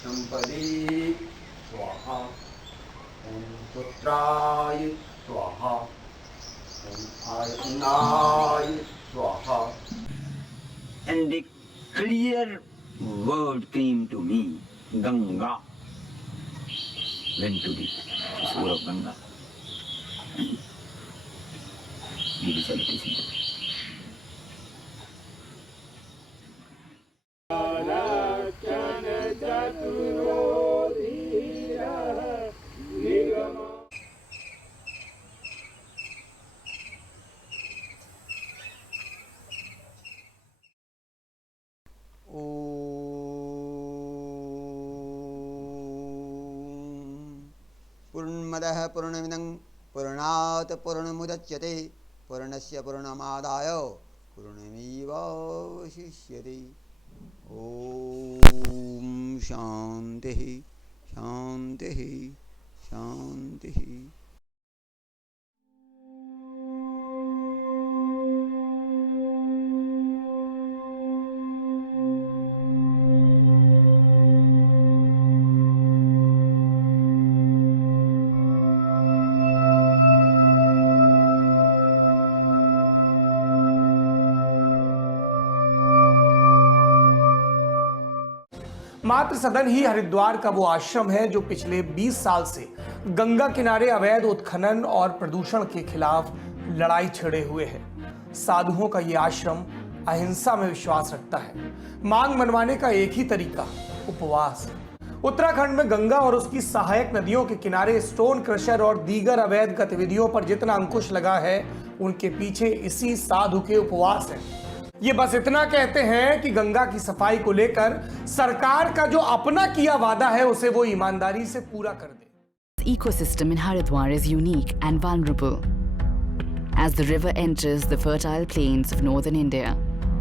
संपदि स्वाहा, ओम पुत्राय स्वाहा, ओम आयनाय स्वाहा. And a clear word came to me, Ganga. Went to the shore of Ganga. Did the salutation. पूर्णमदः पूर्णमिदं पूर्णात् पूर्णमुदच्यते पूर्णस्य पूर्णमादाय पूर्णमेवावशिष्यते. ओम शांति शांति शांति. मातृ सदन ही हरिद्वार का वो आश्रम है जो पिछले 20 साल से गंगा किनारे अवैध उत्खनन और प्रदूषण के खिलाफ लड़ाई छेड़े हुए है. साधुओं का ये आश्रम अहिंसा में विश्वास रखता है. मांग मनवाने का एक ही तरीका उपवास. उत्तराखंड में गंगा और उसकी सहायक नदियों के किनारे स्टोन क्रशर और दीगर अवैध गतिविधियों पर जितना अंकुश लगा है, उनके पीछे इसी साधु के उपवास है. ये बस इतना कहते हैं कि गंगा की सफाई को लेकर सरकार का जो अपना किया वादा है उसे वो ईमानदारी से पूरा कर दे. The ecosystem in Haridwar is unique and vulnerable. As the river enters the fertile plains of northern India,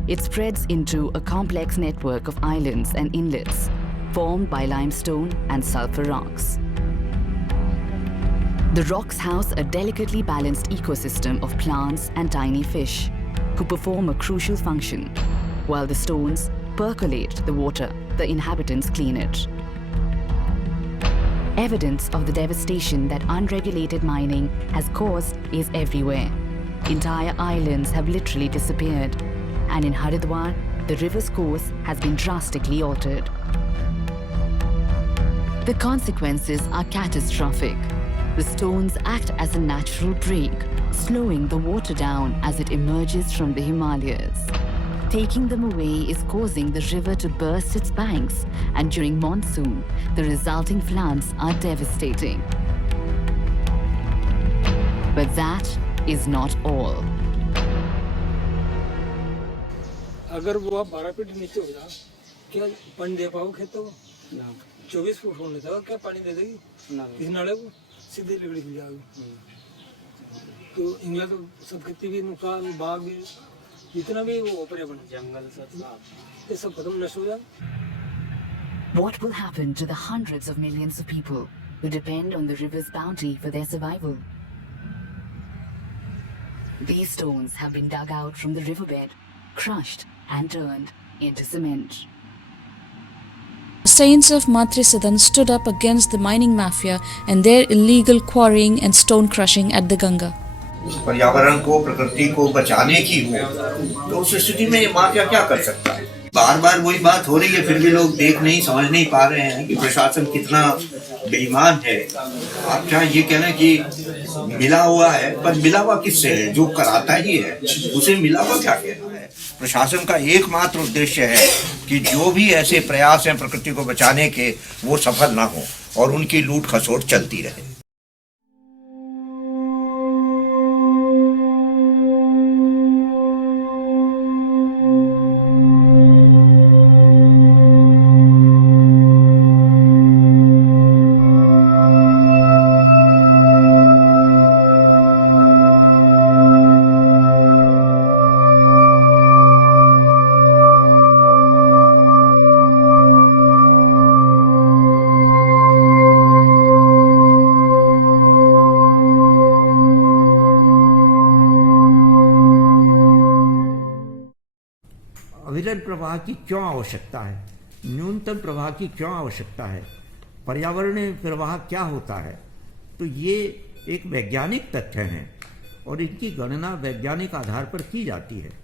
it spreads into a complex network of islands and inlets formed by limestone and sulfur rocks. The rocks house a delicately balanced ecosystem of plants and tiny fish who perform a crucial function, while the stones percolate the water the inhabitants clean it. Evidence of the devastation that unregulated mining has caused is everywhere. Entire islands have literally disappeared, and in Haridwar, the river's course has been drastically altered. The consequences are catastrophic. The stones act as a natural brake, slowing the water down as it emerges from the Himalayas. Taking them away is causing the river to burst its banks, and during monsoon, the resulting floods are devastating. But that is not all. अगर वो आप 12 feet नीचे हो जाओ, क्या पानी दे पाओ खेतों को? 24 फुट होने तक क्या पानी दे देगी? इस नाले को सीधे लिगड़ी खुल जाएगी. तो इंग्लैंड तो सब खेती भी नुकसान, बाग भी, जितना भी वो पर्यावरण जंगल सब ये सब खत्म नष्ट हो जाए. What will happen to the hundreds of millions of people who depend on the river's bounty for their survival? These stones have been dug out from the riverbed, crushed and turned into cement. Saints of Matri Sadan stood up against the mining mafia and their illegal quarrying and stone crushing at the Ganga. पर्यावरण को, प्रकृति को बचाने की हो तो उस स्थिति में ये माफिया क्या कर सकता है? बार बार वही बात हो रही है, फिर भी लोग देख नहीं, समझ नहीं पा रहे हैं कि प्रशासन कितना बेईमान है. आप चाहे ये कहना कि मिला हुआ है, पर मिला हुआ किससे है? जो कराता ही है उसे मिला हुआ क्या कहना है? प्रशासन का एकमात्र उद्देश्य है कि जो भी ऐसे प्रयास हैं प्रकृति को बचाने के, वो सफल ना हो और उनकी लूट खसोट चलती रहे. अविरल प्रवाह की क्यों आवश्यकता है? न्यूनतम प्रवाह की क्यों आवश्यकता है, पर्यावरणीय प्रवाह क्या होता है। तो ये एक वैज्ञानिक तथ्य हैं और इनकी गणना वैज्ञानिक आधार पर की जाती है।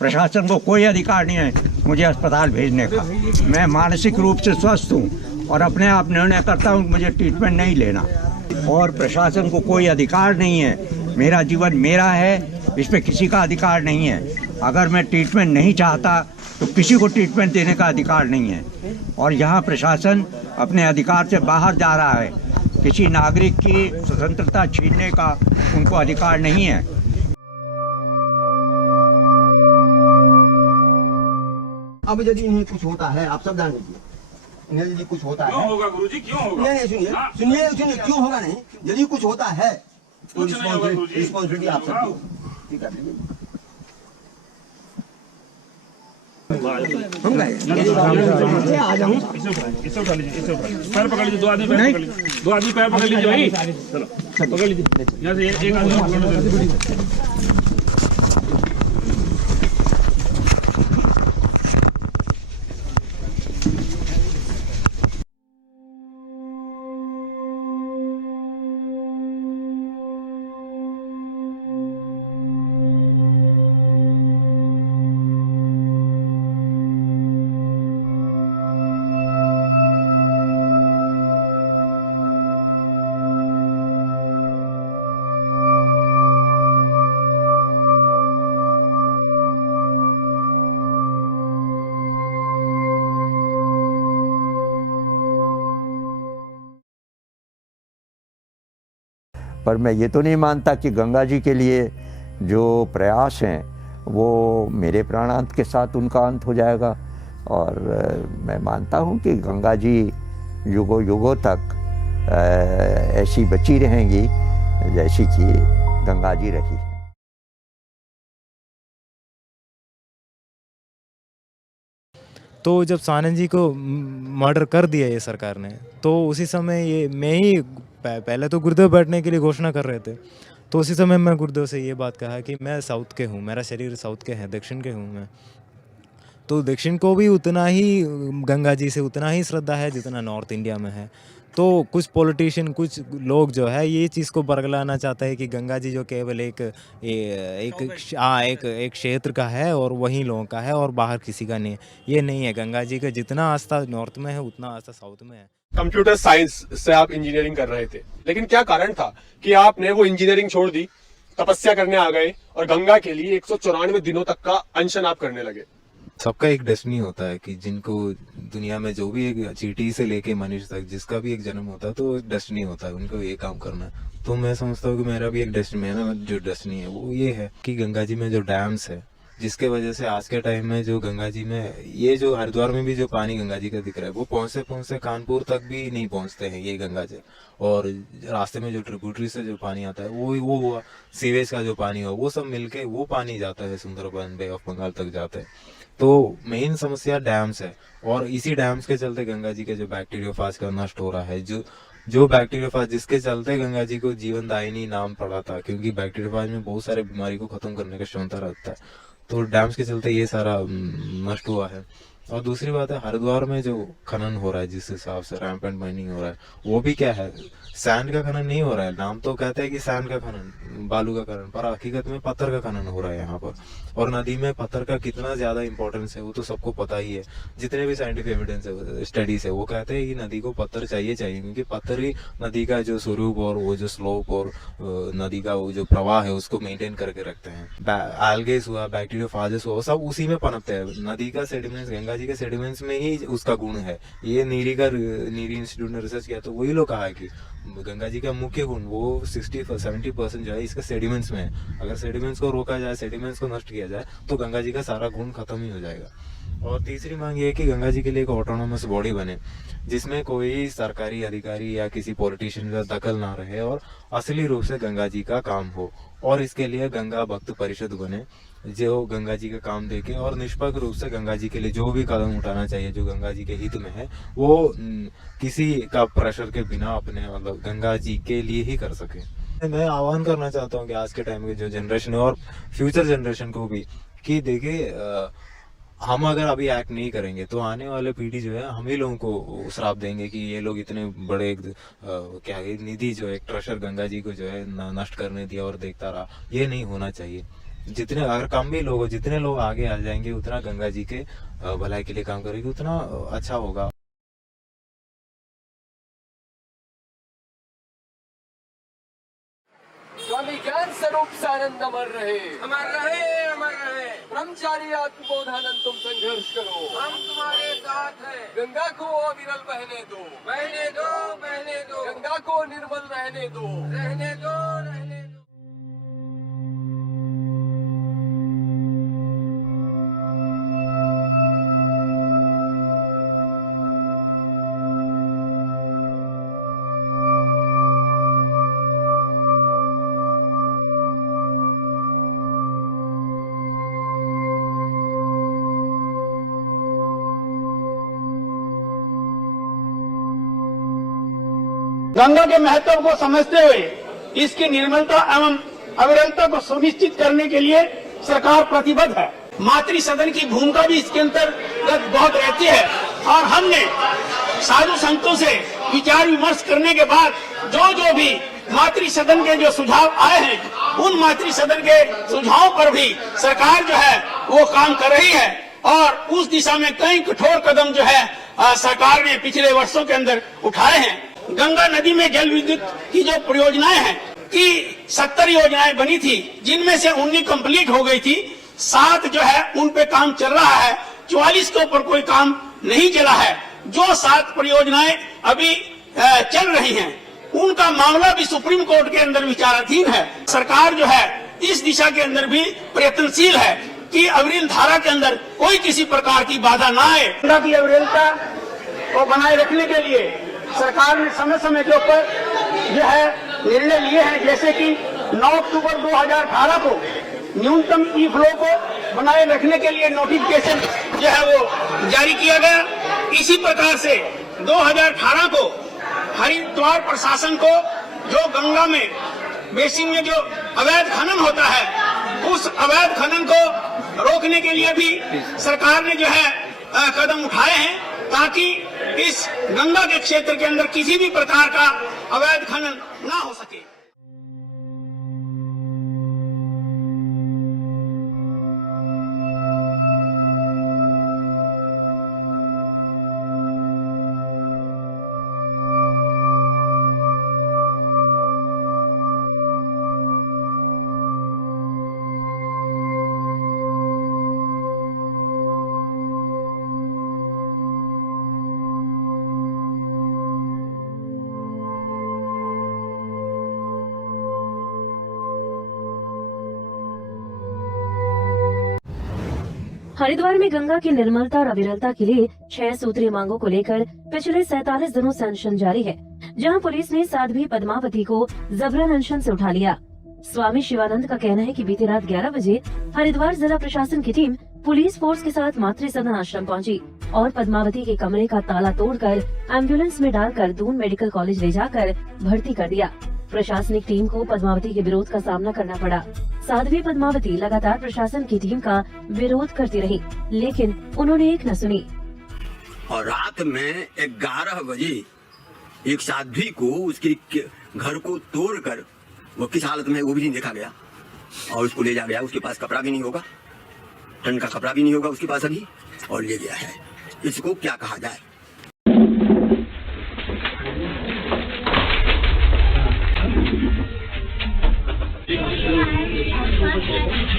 प्रशासन को कोई अधिकार नहीं है मुझे अस्पताल भेजने का। मैं मानसिक रूप से स्वस्थ हूँ और अपने आप निर्णय करता हूँ कि मुझे ट्रीटमेंट नहीं लेना, और प्रशासन को कोई अधिकार नहीं है। मेरा जीवन मेरा है, इस पर किसी का अधिकार नहीं है। अगर मैं ट्रीटमेंट नहीं चाहता तो किसी को ट्रीटमेंट देने का अधिकार नहीं है। और यहाँ प्रशासन अपने अधिकार से बाहर जा रहा है। किसी नागरिक की स्वतंत्रता छीनने का उनको अधिकार नहीं है। अब यदि इन्हें कुछ होता है, आप सब जान लीजिए, इन्हें यदि कुछ होता है, क्यों होगा गुरुजी, क्यों होगा? नहीं सुनिए, क्यों होगा नहीं, यदि कुछ होता है तो रिस्पॉन्सिबिलिटी आप सबकी, ठीक है। आ जाऊँ, इसे उठा लीजिए, पैर पकड़ लीजिए, दो आदमी पैर पकड़ लीजिए भाई, चलो पकड़ लीजिए, यहाँ से एक आदमी। पर मैं ये तो नहीं मानता कि गंगा जी के लिए जो प्रयास हैं वो मेरे प्राणांत के साथ उनका अंत हो जाएगा। और मैं मानता हूँ कि गंगा जी युगों युगों तक ऐसी बची रहेंगी जैसी कि गंगा जी रही। तो जब सानंद जी को मर्डर कर दिया ये सरकार ने, तो उसी समय ये मैं ही पहले तो गुरुदेव बैठने के लिए घोषणा कर रहे थे, तो उसी समय मैं गुरुदेव से ये बात कहा कि मैं साउथ के हूँ, मेरा शरीर साउथ के है, दक्षिण के हूँ मैं, तो दक्षिण को भी उतना ही गंगा जी से उतना ही श्रद्धा है जितना नॉर्थ इंडिया में है। तो कुछ पॉलिटिशियन, कुछ लोग जो है ये चीज़ को बरगलाना चाहते हैं कि गंगा जी जो केवल एक क्षेत्र का है और वहीं लोगों का है और बाहर किसी का नहीं है। ये नहीं है, गंगा जी का जितना आस्था नॉर्थ में है उतना आस्था साउथ में है। कंप्यूटर साइंस से आप इंजीनियरिंग कर रहे थे, लेकिन क्या कारण था कि आपने वो इंजीनियरिंग छोड़ दी, तपस्या करने आ गए और गंगा के लिए 194 दिनों तक का अनशन आप करने लगे? सबका एक डेस्टिनी होता है कि जिनको दुनिया में जो भी एक चींटी से लेके मनुष्य तक जिसका भी एक जन्म होता है तो एक डेस्टिनी होता है, उनको ये काम करना है। तो मैं समझता हूँ कि मेरा भी एक जो डेस्टिनी है वो ये है कि गंगा जी में जो डैम्स है, जिसके वजह से आज के टाइम में जो गंगा जी में ये जो हरिद्वार में भी जो पानी गंगा जी का दिख रहा है वो पहुंचते कानपुर तक भी नहीं पहुंचते हैं ये गंगा जी। और रास्ते में जो ट्रिब्यूटरी से जो पानी आता है वो हुआ, सीवेज का जो पानी हुआ वो सब मिलके वो पानी जाता है सुंदरबन, बे ऑफ बंगाल तक जाता है। तो मेन समस्या डैम्स है और इसी डैम्स के चलते गंगा जी के जो बैक्टीरियोफाज का नष्ट हो रहा है, जो बैक्टीरियोफाज जिसके चलते गंगा जी को जीवनदायिनी नाम पड़ा था, क्योंकि बैक्टीरियोफाज में बहुत सारे बीमारी को खत्म करने का क्षमता रहता है। तो डैम्स के चलते ये सारा नष्ट हुआ है। और दूसरी बात है हरिद्वार में जो खनन हो रहा है, जिस हिसाब से रैंपेंट माइनिंग हो रहा है, वो भी क्या है, सैंड का खनन नहीं हो रहा है। नाम तो कहते हैं कि सैंड का खनन, बालू का खनन, पर हकीकत में पत्थर का खनन हो रहा है यहाँ पर। और नदी में पत्थर का कितना ज्यादा इंपॉर्टेंस है वो तो सबको पता ही है। जितने भी साइंटिफिक एविडेंस है, स्टडीज है, वो कहते हैं कि नदी को पत्थर चाहिए, क्योंकि पत्थर ही नदी का जो स्वरूप और वो जो स्लोप और नदी का वो जो प्रवाह है उसको मेंटेन करके रखते हैं। एल्गेस हुआ, बैक्टीरियोफाजेस हुआ, सब उसी में पनपते हैं। नदी का सेडिमेंट्स, गंगा गंगा जी के सेडिमेंट्स में ही उसका गुण है। ये नीरी इंस्टीट्यूट ने रिसर्च किया तो वही लोग कहा है कि गंगा जी का मुख्य गुण वो 60-70% जो है इसका सेडिमेंट्स में है। अगर सेडिमेंट्स को रोका जाए, सेडिमेंट्स को नष्ट किया जाए तो गंगा जी का सारा गुण खत्म ही हो जाएगा। और तीसरी मांग ये है कि गंगा जी के लिए एक ऑटोनोमस बॉडी बने जिसमें कोई सरकारी अधिकारी या किसी पॉलिटिशियन का दखल ना रहे और असली रूप से गंगा जी का काम हो। और इसके लिए गंगा भक्त परिषद बने जो गंगा जी का काम देखे और निष्पक्ष रूप से गंगा जी के लिए जो भी कदम उठाना चाहिए जो गंगा जी के हित में है वो किसी का प्रेशर के बिना अपने मतलब गंगा जी के लिए ही कर सके। मैं आह्वान करना चाहता हूँ कि आज के टाइम के जो जनरेशन है और फ्यूचर जनरेशन को भी कि देखिए हम अगर अभी एक्ट नहीं करेंगे तो आने वाले पीढ़ी जो है हम ही लोगों को श्राप देंगे कि ये लोग इतने बड़े क्या है निधि जो है ट्रेजर गंगा जी को जो है नष्ट करने दिया और देखता रहा। ये नहीं होना चाहिए। जितने अगर कम भी लोग जितने लोग आगे आ जाएंगे उतना गंगा जी के भलाई के लिए काम करेंगे उतना अच्छा होगा। स्वामी ज्ञान स्वरूप सानंद अमर रहे, अमर रहे, अमर रहे। ब्रह्मचारी आत्मबोधानंद तुम संघर्ष करो, हम तुम्हारे साथ हैं। गंगा को अविरल बहने दो, बहने दो, बहने दो। गंगा को निर्मल रहने दो, रहने दो, रहने दो। गंगा के महत्व को समझते हुए इसकी निर्मलता एवं अविरलता को सुनिश्चित करने के लिए सरकार प्रतिबद्ध है। मातृ सदन की भूमिका भी इसके अंतर्गत बहुत रहती है और हमने साधु संतों से विचार विमर्श करने के बाद जो भी मातृ सदन के जो सुझाव आए हैं उन मातृ सदन के सुझावों पर भी सरकार जो है वो काम कर रही है और उस दिशा में कई कठोर कदम जो है सरकार ने पिछले वर्षों के अंदर उठाए हैं। गंगा नदी में जल विद्युत की जो परियोजनाएं हैं कि 70 योजनाएं बनी थी जिनमें से 19 कंप्लीट हो गई थी, 7 जो है उन पे काम चल रहा है, 44 के ऊपर कोई काम नहीं चला है। जो 7 परियोजनाएं अभी चल रही हैं उनका मामला भी सुप्रीम कोर्ट के अंदर विचाराधीन है। सरकार जो है इस दिशा के अंदर भी प्रयत्नशील है कि अविरल धारा के अंदर कोई किसी प्रकार की बाधा न आए। गंगा की अविरलता को बनाए रखने के लिए सरकार ने समय समय के ऊपर जो है निर्णय लिए हैं, जैसे कि 9 अक्टूबर 2018 को न्यूनतम ई फ्लो को बनाए रखने के लिए नोटिफिकेशन जो है वो जारी किया गया। इसी प्रकार से 2018 को हरिद्वार प्रशासन को जो गंगा में बेसिन में जो अवैध खनन होता है उस अवैध खनन को रोकने के लिए भी सरकार ने जो है कदम उठाए हैं ताकि इस गंगा के क्षेत्र के अंदर किसी भी प्रकार का अवैध खनन ना हो सके। हरिद्वार में गंगा की निर्मलता और अविरलता के लिए 6 सूत्रीय मांगों को लेकर पिछले 47 दिनों से अनशन जारी है, जहां पुलिस ने साध्वी पद्मावती को जबरन अनशन से उठा लिया। स्वामी शिवानंद का कहना है कि बीती रात 11 बजे हरिद्वार जिला प्रशासन की टीम पुलिस फोर्स के साथ मातृ सदन आश्रम पहुंची और पद्मावती के कमरे का ताला तोड़कर एम्बुलेंस में डालकर दून मेडिकल कॉलेज ले जाकर भर्ती कर दिया। प्रशासनिक टीम को पद्मावती के विरोध का सामना करना पड़ा। साध्वी पद्मावती लगातार प्रशासन की टीम का विरोध करती रही, लेकिन उन्होंने एक न सुनी। और रात में 11 बजे एक साध्वी को उसके घर को तोड़कर वो किस हालत में वो भी नहीं देखा गया और उसको ले जा गया। उसके पास कपड़ा भी नहीं होगा, टन का कपड़ा भी नहीं होगा उसके पास अभी, और ले गया है। इसको क्या कहा जाए?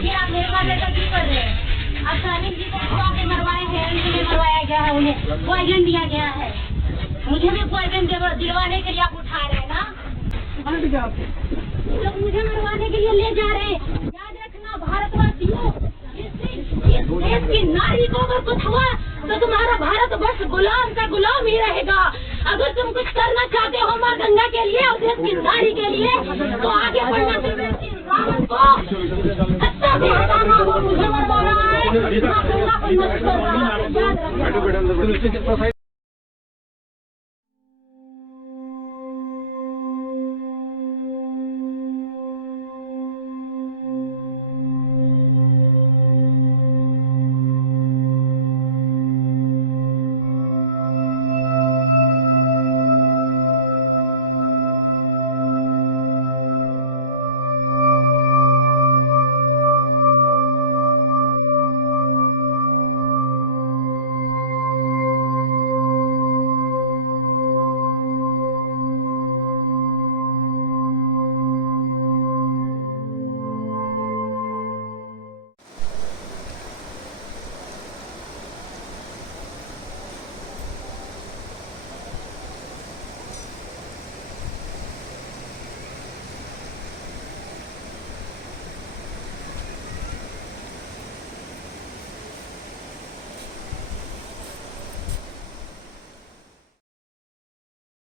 ये आप मेरे पास ऐसा क्यों कर रहे हैं? आप सानी जी को मरवाए हैं, मरवाए उन्हें पॉइजन दिया गया है। मुझे भी पॉइजन दिलवाने के लिए आप उठा रहे हैं ना, तो मुझे मरवाने के लिए ले जा रहे हैं। याद रखना भारतवासियों, इस देश की नारी को अगर कुछ हुआ तो तुम्हारा भारत वर्ष गुलाम का गुलाम ही रहेगा। अगर तुम कुछ करना चाहते हो माँ गंगा के लिए और देश की नारी के लिए तो आगे बढ़ना चाहिए। रावण को सत्ता से हटाना, वो मुझे मरवा रहा है, माँ गंगा को नष्ट कर रहा है। याद रखना।